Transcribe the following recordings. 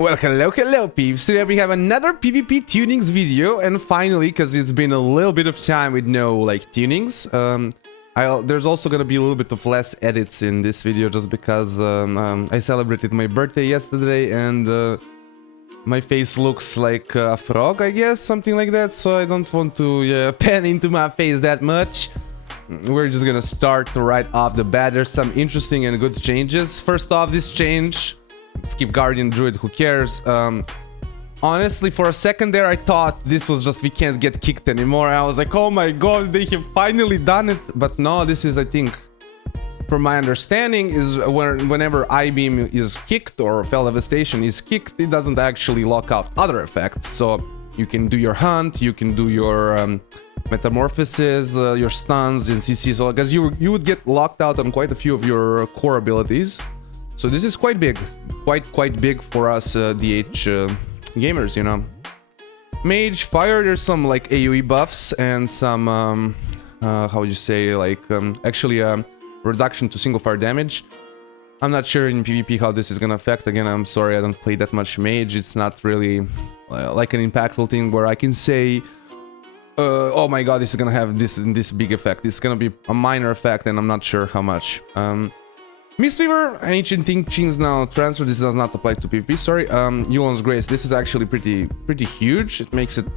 Well, hello peeps. Today we have another PvP tunings video, and finally, because it's been a little bit of time with no like tunings, there's also gonna be a little bit of less edits in this video just because I celebrated my birthday yesterday and my face looks like a frog, I guess, something like that, so I don't want to pan into my face that much. We're just gonna start right off the bat. There's some interesting and good changes. First off, this change, skip Guardian Druid, who cares? Honestly, for a second there I thought this was just we can't get kicked anymore. I was like, oh my god, they have finally done it. But no, this is, I think, from my understanding, is whenever I-beam is kicked or Fell Devastation is kicked, it doesn't actually lock out other effects. So you can do your hunt, you can do your metamorphosis, your stuns in CC, so because you would get locked out on quite a few of your core abilities. So this is quite big, quite big for us DH gamers, you know. Mage, fire, there's some like AoE buffs and some how would you say, like actually a reduction to single fire damage. I'm not sure in PvP how this is gonna affect. Again, I'm sorry, I don't play that much Mage. It's not really like an impactful thing where I can say, oh my god, this is gonna have this big effect. It's gonna be a minor effect, and I'm not sure how much. Mistweaver, Ancient Teachings now transfer. This does not apply to PvP, sorry. Yu'lon's Grace, this is actually pretty huge. It makes it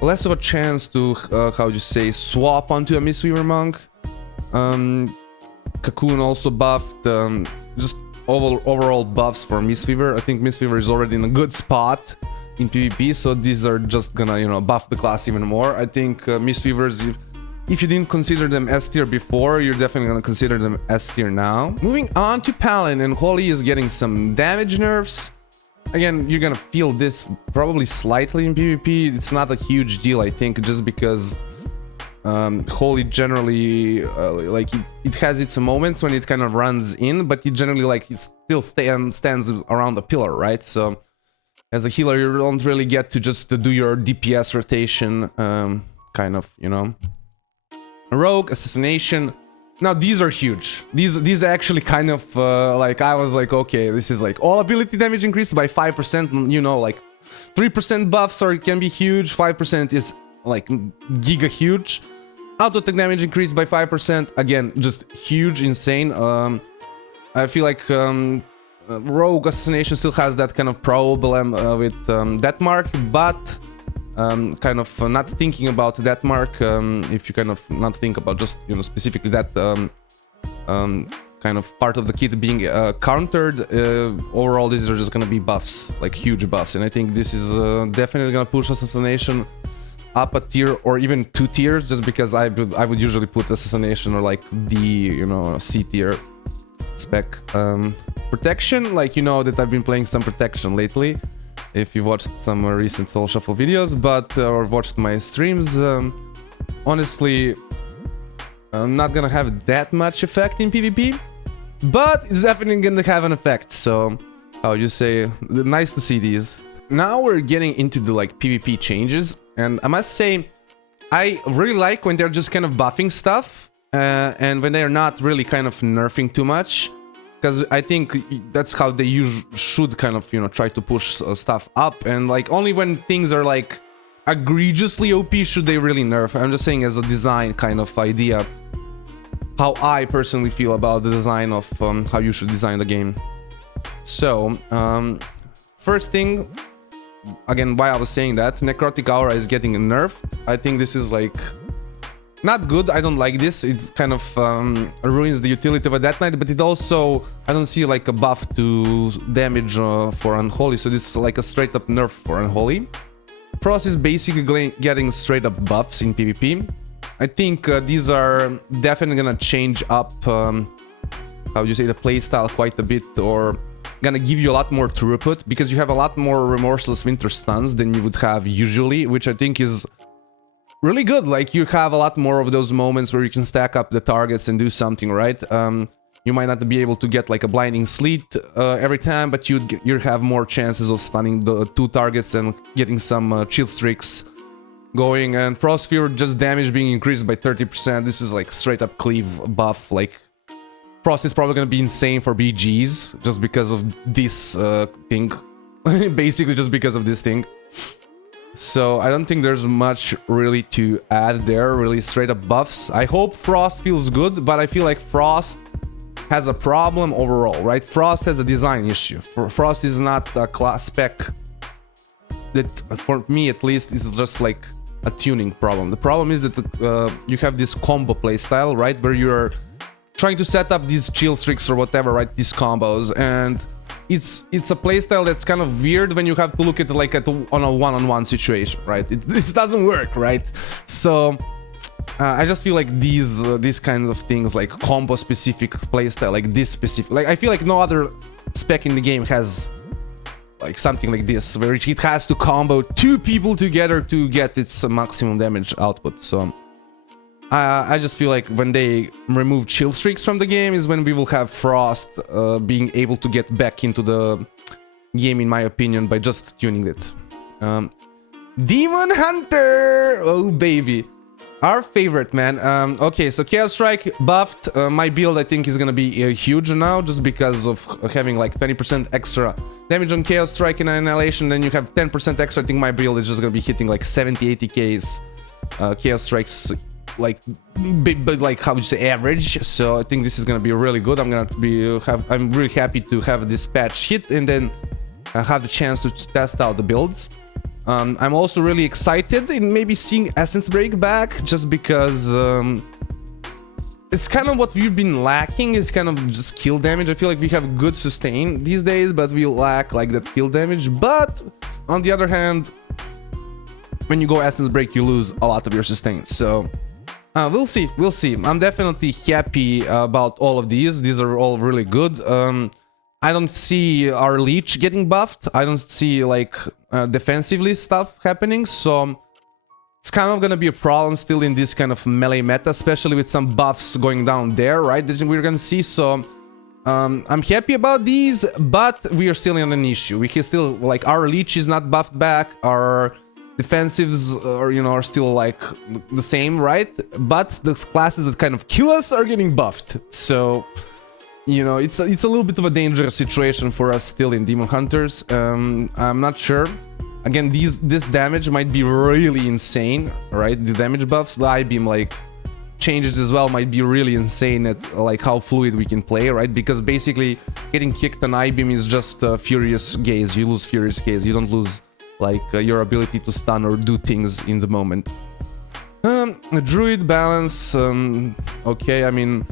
less of a chance to, how would you say, swap onto a Mistweaver monk. Cocoon also buffed, just overall buffs for Mistweaver. I think Mistweaver is already in a good spot in PvP, so these are just gonna, you know, buff the class even more. I think Mistweavers, if you didn't consider them S tier before, you're definitely gonna consider them S tier now. Moving on to Paladin, and Holy is getting some damage nerfs. Again, you're gonna feel this probably slightly in PvP. It's not a huge deal, I think, just because Holy generally, like, it has its moments when it kind of runs in, but it generally, like, it still stands around the pillar, right? So as a healer, you don't really get to just do your DPS rotation, kind of, you know. Rogue, Assassination. Now these are huge. These actually kind of like, I was like, okay, this is like all ability damage increased by 5%, you know, like 3% buffs, or it can be huge. 5% is like giga huge. Auto attack damage increased by 5%, again, just huge, insane. I feel like Rogue Assassination still has that kind of problem with that mark, but kind of not thinking about that mark, if you kind of not think about just, you know, specifically that kind of part of the kit being countered, overall these are just gonna be buffs, like huge buffs, and I think this is definitely gonna push Assassination up a tier or even 2 tiers, just because I would usually put Assassination or like D, you know, C tier spec. Protection, like, you know that I've been playing some Protection lately, if you've watched some recent Soul Shuffle videos, but or watched my streams. Honestly, I'm not gonna have that much effect in PvP, but it's definitely gonna have an effect. So, how would you say, nice to see these. Now we're getting into the like PvP changes, and I must say, I really like when they're just kind of buffing stuff, and when they're not really kind of nerfing too much. Because I think that's how they should kind of, you know, try to push stuff up, and like only when things are like egregiously OP should they really nerf. I'm just saying as a design kind of idea, how I personally feel about the design of how you should design the game. So, first thing, again, why I was saying that, Necrotic Aura is getting nerfed. I think this is like not good. I don't like this. It kind of ruins the utility of a Death Knight, but it also, I don't see like a buff to damage for Unholy, so this is like a straight up nerf for Unholy. Frost is basically getting straight up buffs in PvP. I think these are definitely gonna change up, how would you say, the playstyle quite a bit, or gonna give you a lot more throughput, because you have a lot more Remorseless Winter stuns than you would have usually, which I think is really good. Like, you have a lot more of those moments where you can stack up the targets and do something, right? You might not be able to get like a Blinding Sleet every time, but you have more chances of stunning the 2 targets and getting some chill streaks going. And Frost Fear, just damage being increased by 30%. This is like straight up cleave buff. Like, Frost is probably gonna be insane for BGs just because of this thing. basically just because of this thing. So I don't think there's much really to add there, really straight up buffs. I hope Frost feels good, but I feel like Frost has a problem overall, right? Frost has a design issue. Frost is not a class spec that, for me at least, is just like a tuning problem. The problem is that you have this combo playstyle, right? Where you're trying to set up these chill streaks or whatever, right? These combos, and it's a playstyle that's kind of weird when you have to look at it like on a one-on-one situation, right? It doesn't work, right? So I just feel like these kinds of things, like combo specific playstyle, like this specific, like I feel like no other spec in the game has like something like this, where it has to combo two people together to get its maximum damage output. So I just feel like when they remove chill streaks from the game is when we will have Frost being able to get back into the game, in my opinion, by just tuning it. Demon Hunter! Oh, baby. Our favorite, man. Okay, so Chaos Strike buffed. My build, I think, is gonna be huge now, just because of having like 20% extra damage on Chaos Strike and Annihilation. Then you have 10% extra. I think my build is just gonna be hitting like 70-80 Ks. Chaos Strikes, like, like, how would you say, average. So I think this is gonna be really good. I'm really happy to have this patch hit and then have the chance to test out the builds. I'm also really excited in maybe seeing Essence Break back, just because it's kind of what we've been lacking, is kind of just kill damage. I feel like we have good sustain these days, but we lack like that kill damage. But on the other hand, when you go Essence Break, you lose a lot of your sustain. So we'll see. I'm definitely happy about all of these. These are all really good. I don't see our Leech getting buffed. I don't see like defensively stuff happening. So it's kind of gonna be a problem still in this kind of melee meta, especially with some buffs going down there, right? That we're gonna see. So I'm happy about these, but we are still in an issue. We can still, like, our Leech is not buffed back. Our defensives are still like the same, right? But the classes that kind of kill us are getting buffed. So it's a little bit of a dangerous situation for us still in Demon Hunters. I'm not sure. Again, this damage might be really insane, right? The damage buffs, the I-beam like changes as well might be really insane at like how fluid we can play, right? Because basically getting kicked on I-beam is just Furious Gaze. You lose Furious Gaze. You don't lose like your ability to stun or do things in the moment. Druid balance, okay, I mean,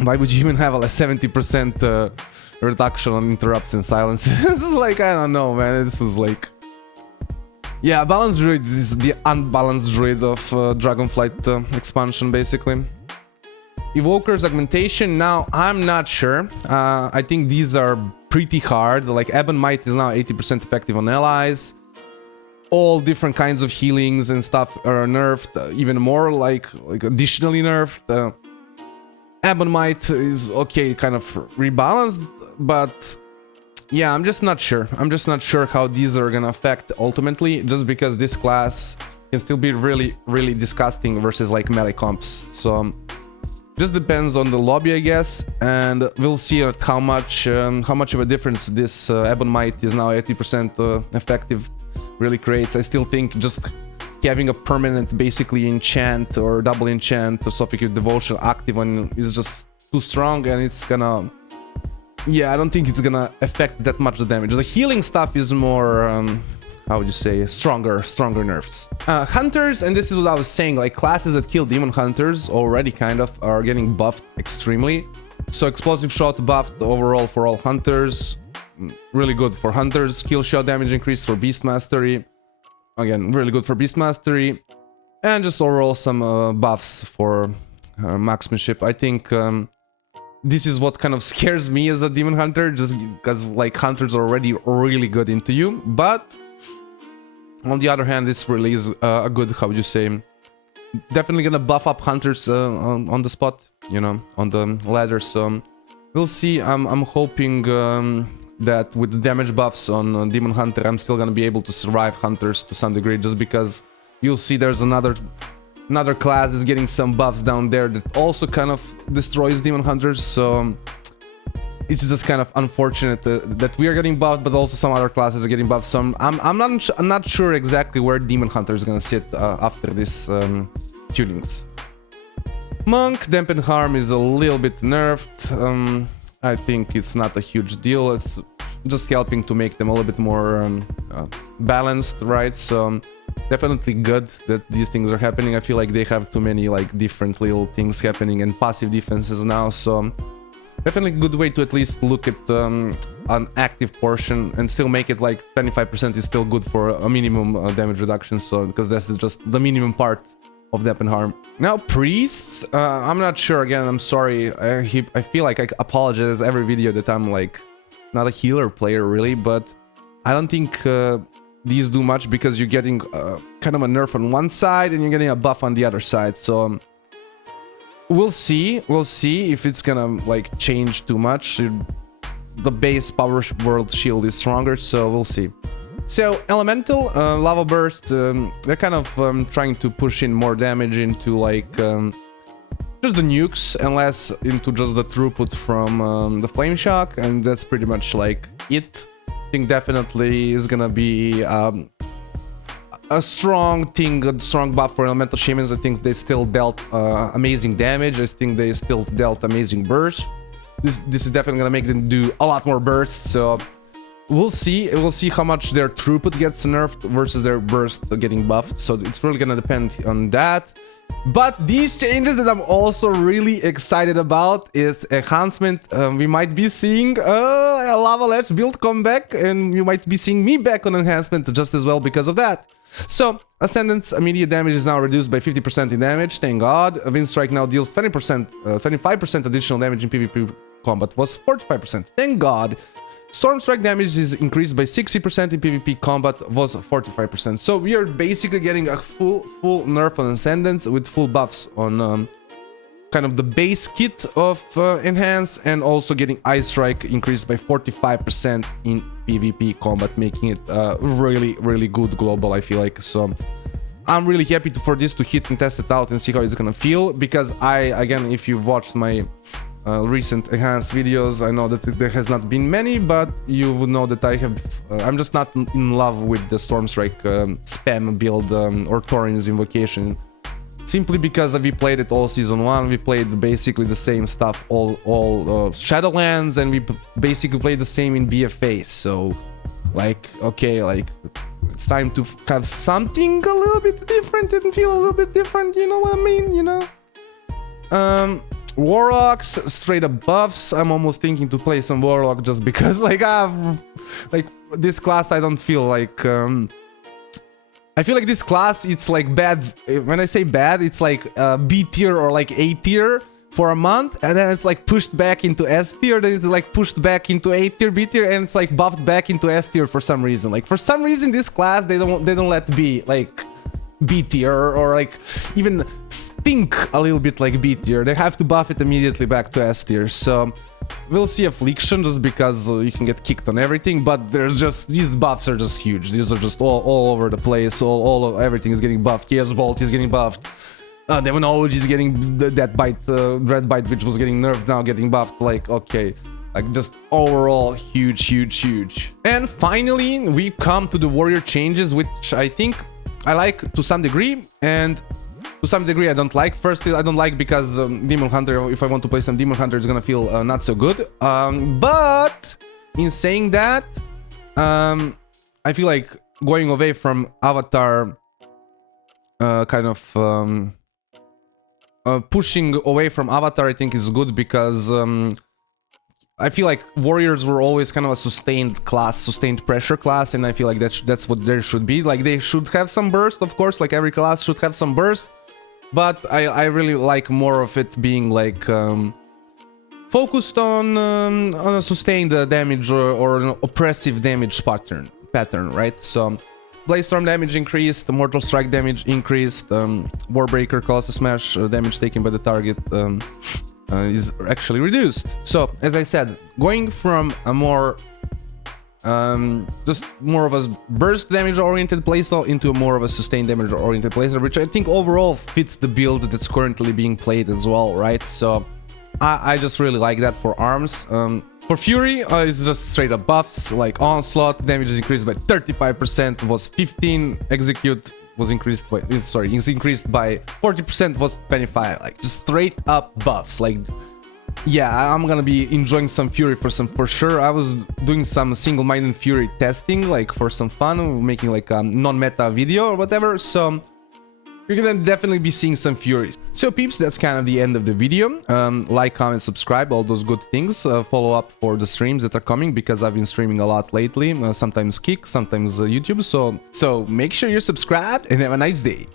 why would you even have a 70% reduction on interrupts and silences? This is like, I don't know, man. This was like, yeah, balanced druid is the unbalanced druid of Dragonflight expansion, basically. Evoker's augmentation, now I'm not sure. I think these are pretty hard. Like Ebon Might is now 80% effective on allies. All different kinds of healings and stuff are nerfed, even more like additionally nerfed. Ebon Might is okay, kind of rebalanced, but yeah, I'm just not sure. I'm just not sure how these are gonna affect ultimately, just because this class can still be really, really disgusting versus like melee comps. So just depends on the lobby, I guess, and we'll see at how much of a difference this Ebon Might is now 80% effective really creates. I still think just having a permanent basically enchant or double enchant or Sophic Devotion active one is just too strong, and it's gonna, yeah, I don't think it's gonna affect that much the damage. The healing stuff is more how would you say, stronger nerfs. Hunters, and this is what I was saying, like classes that kill demon hunters already kind of are getting buffed extremely. So explosive shot buffed overall for all hunters, really good for hunters. Kill shot damage increase for beast mastery, again really good for beast mastery, and just overall some buffs for marksmanship. I think this is what kind of scares me as a demon hunter, just because like hunters are already really good into you. But on the other hand, this really is a good, how would you say, definitely gonna buff up hunters on the spot, you know, on the ladder. So we'll see. I'm hoping that with the damage buffs on Demon Hunter, I'm still gonna be able to survive hunters to some degree, just because you'll see there's another class that's getting some buffs down there that also kind of destroys Demon Hunters. So it's just kind of unfortunate that we are getting buffed, but also some other classes are getting buffed. So I'm not sure exactly where Demon Hunter is gonna sit after this tunings. Monk Dampen Harm is a little bit nerfed. I think it's not a huge deal. It's just helping to make them a little bit more balanced, right? So definitely good that these things are happening. I feel like they have too many like different little things happening and passive defenses now. So definitely a good way to at least look at an active portion and still make it like 25% is still good for a minimum damage reduction. So because this is just the minimum part of Dampen Harm. Now priests, I'm not sure. Again, I'm sorry. I feel like I apologize every video that I'm like not a healer player really, but I don't think these do much because you're getting kind of a nerf on one side and you're getting a buff on the other side. So we'll see if it's gonna like change too much. The base power world shield is stronger, so we'll see. So elemental lava burst, they're kind of trying to push in more damage into like just the nukes and less into just the throughput from the flame shock, and that's pretty much like it. I think definitely is gonna be a strong thing, a strong buff for elemental shamans. I think they still dealt amazing damage. I think they still dealt amazing burst. This is definitely gonna make them do a lot more bursts. So we'll see. We'll see how much their throughput gets nerfed versus their burst getting buffed. So it's really gonna depend on that. But these changes that I'm also really excited about is enhancement. We might be seeing a Lava Ledge build come back, and you might be seeing me back on enhancement just as well because of that. So Ascendant's immediate damage is now reduced by 50% in damage, thank god. Wind Strike now deals 25% additional damage in PvP combat, was 45%, thank god. Storm Strike damage is increased by 60% in PvP combat, was 45%. So we are basically getting a full nerf on Ascendants with full buffs on kind of the base kit of Enhance, and also getting Ice Strike increased by 45% in PvP combat, making it really good global, I feel like. So I'm really happy for this to hit and test it out and see how it's gonna feel, because again, if you've watched my recent enhanced videos, I know that there has not been many, but you would know that I'm just not in love with the Storm Strike spam build or Thorin's Invocation, simply because we played it all season 1. We played basically the same stuff all Shadowlands, and we basically played the same in BFA. So like, okay, like it's time to have something a little bit different and feel a little bit different, you know what I mean, you know? Warlocks, straight up buffs. I'm almost thinking to play some Warlock just because like this class I don't feel like I feel like this class, it's like bad. When I say bad, it's like B tier or like A tier for a month, and then it's like pushed back into S tier, then it's like pushed back into A tier, B tier, and it's like buffed back into S tier for some reason. Like for some reason this class they don't let be like B tier or like even stink a little bit like B tier. They have to buff it immediately back to S tier. So we'll see Affliction just because you can get kicked on everything, but there's just, these buffs are just huge. These are just all over the place. Everything is getting buffed. Chaos Bolt is getting buffed. Demonology is getting that bite, Dread Bite, which was getting nerfed, now getting buffed. Like, okay, like just overall huge. And finally we come to the warrior changes, which I think I like to some degree, and to some degree I don't like. Firstly, I don't like because Demon Hunter, if I want to play some Demon Hunter, it's gonna feel not so good. But in saying that, I feel like going away from Avatar, kind of pushing away from Avatar, I think is good, because I feel like warriors were always kind of a sustained class, sustained pressure class, and I feel like that's what there should be. Like they should have some burst, of course, like every class should have some burst, but I really like more of it being like focused on a sustained damage or an oppressive damage pattern, right? So Blaze Storm damage increased, Mortal Strike damage increased, Warbreaker Colossus Smash damage taken by the target is actually reduced. So as I said, going from a more just more of a burst damage oriented playstyle into a more of a sustained damage oriented playstyle, which I think overall fits the build that's currently being played as well, right? So I just really like that for arms. For Fury, it's just straight up buffs, like Onslaught, damage is increased by 35%, was 15, Execute was increased by, sorry, is increased by 40%, was 25, like just straight up buffs. Like, yeah, I'm gonna be enjoying some Fury for sure. I was doing some single-minded Fury testing, like for some fun, making like a non-meta video or whatever, so you're gonna definitely be seeing some Furies. So peeps, that's kind of the end of the video. Like, comment, subscribe, all those good things. Follow up for the streams that are coming, because I've been streaming a lot lately. Sometimes Kick, sometimes YouTube. So make sure you're subscribed and have a nice day.